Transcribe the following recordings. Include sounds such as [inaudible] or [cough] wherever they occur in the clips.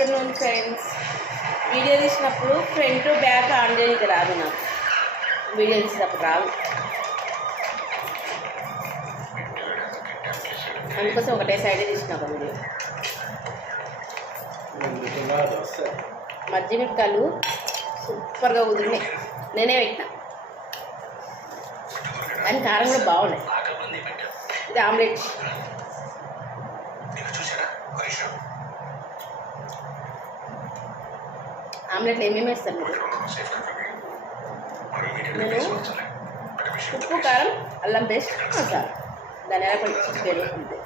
Afternoon friends video తీసినప్పుడు front back on చేయడానికి రాదు నాకు. వీడియో తీసినప్పుడు రాదు. అందుకోసం ఒకటే సైడ్ తీసిన ఒక వీడియో సూపర్గా కుదిరినాయి. నేనే పెట్టిన. కానీ కారం కూడా బాగున్నాయి. ఇది ఆమ్లెట్. ఆమ్లెట్లు ఏమేమి వేస్తారు మీరు? నేను ఉప్పు కారం అల్లం పేస్ట్ మసాలా. ధనియాల పొడి చికెన్ అంతే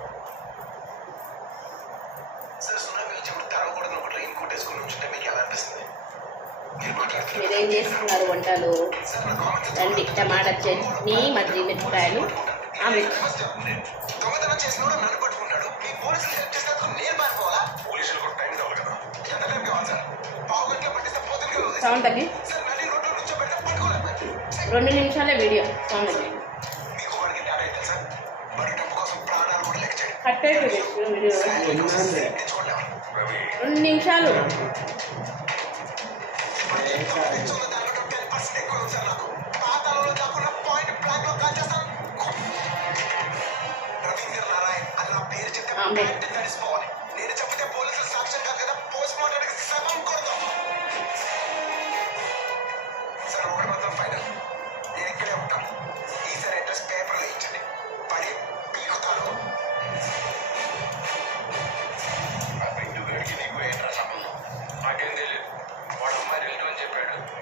మీరేం చేస్తున్నారు వంటలు? రండి టమాటా చట్నీ మజ్జిగ మిరపకాయలు ఆమ్లెట్. సౌండ్ తగ్గి. రెండు నిమిషాలే వీడియో సౌండ్ తగ్గి. కట్ అయిపోయింది తేడా ఏంటి సార్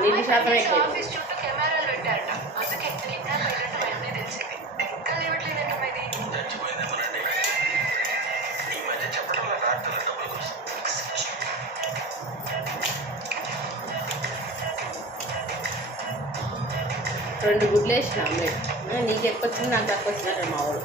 నీటి శాతం ఎక్కువ. ఆఫీస్ చుట్టూ కెమెరాలు పెట్టారట. అందుకే కిడ్నాప్ అయినట్టు వెంటనే తెలిసింది. ఇంకా లేవట్లేదంట మరి చచ్చిపోయిందేమోనండి ఈ మధ్య చెప్పడం వల్ల డాక్టర్ల డబ్బుల కోసం రెండు గుడ్లు వేసిన ఆ, నీకు ఎక్కువ వచ్చింది నాకు తక్కువ వచ్చినట్టు మా వాడు.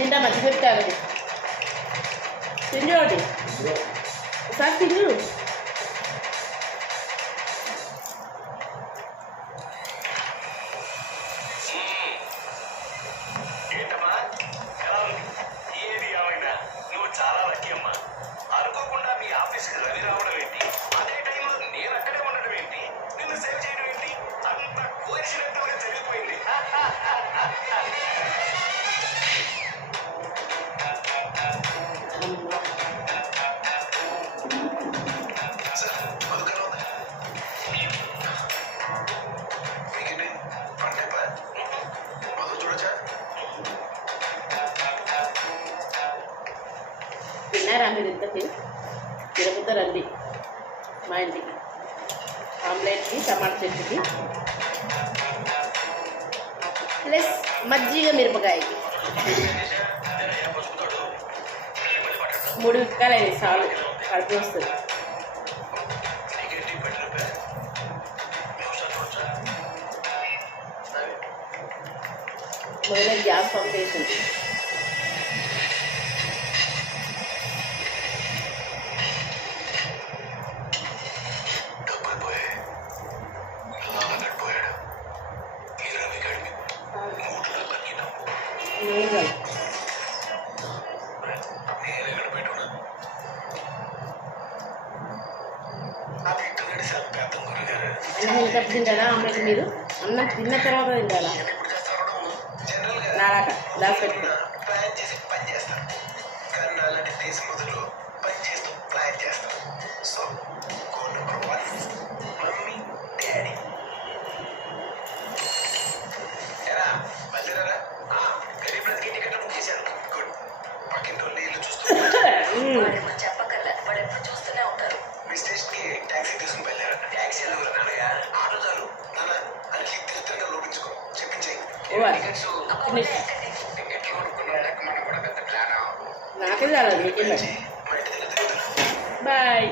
తింటా మధ్య పెడతా ఒకటి తిండి ఒకటి ఒకసారి తిండు ఏంటమ్మా తిన్నారా మీరు ఇంతకి? తిరుపతి రండి. మా ఇంటికి. ఆమ్లెట్కి టమాటా చెట్టుకి ప్లస్ మజ్జిగ మిరపకాయకి. మూడు మిరపకాయలు సాలు আর প্রস্তুত Modeling gas foundation. అన్నం తినేటప్పుడు తింటారా? ఆమ్లెట్ మీరు? అన్నం తిన్న తర్వాత తింటారా? నాలాక దాచిపెట్టుకో ప్లాన్ [laughs] నాకే చాలదు మీకే మా ఇంటి దగ్గర తిరుగుతున్నాం బాయ్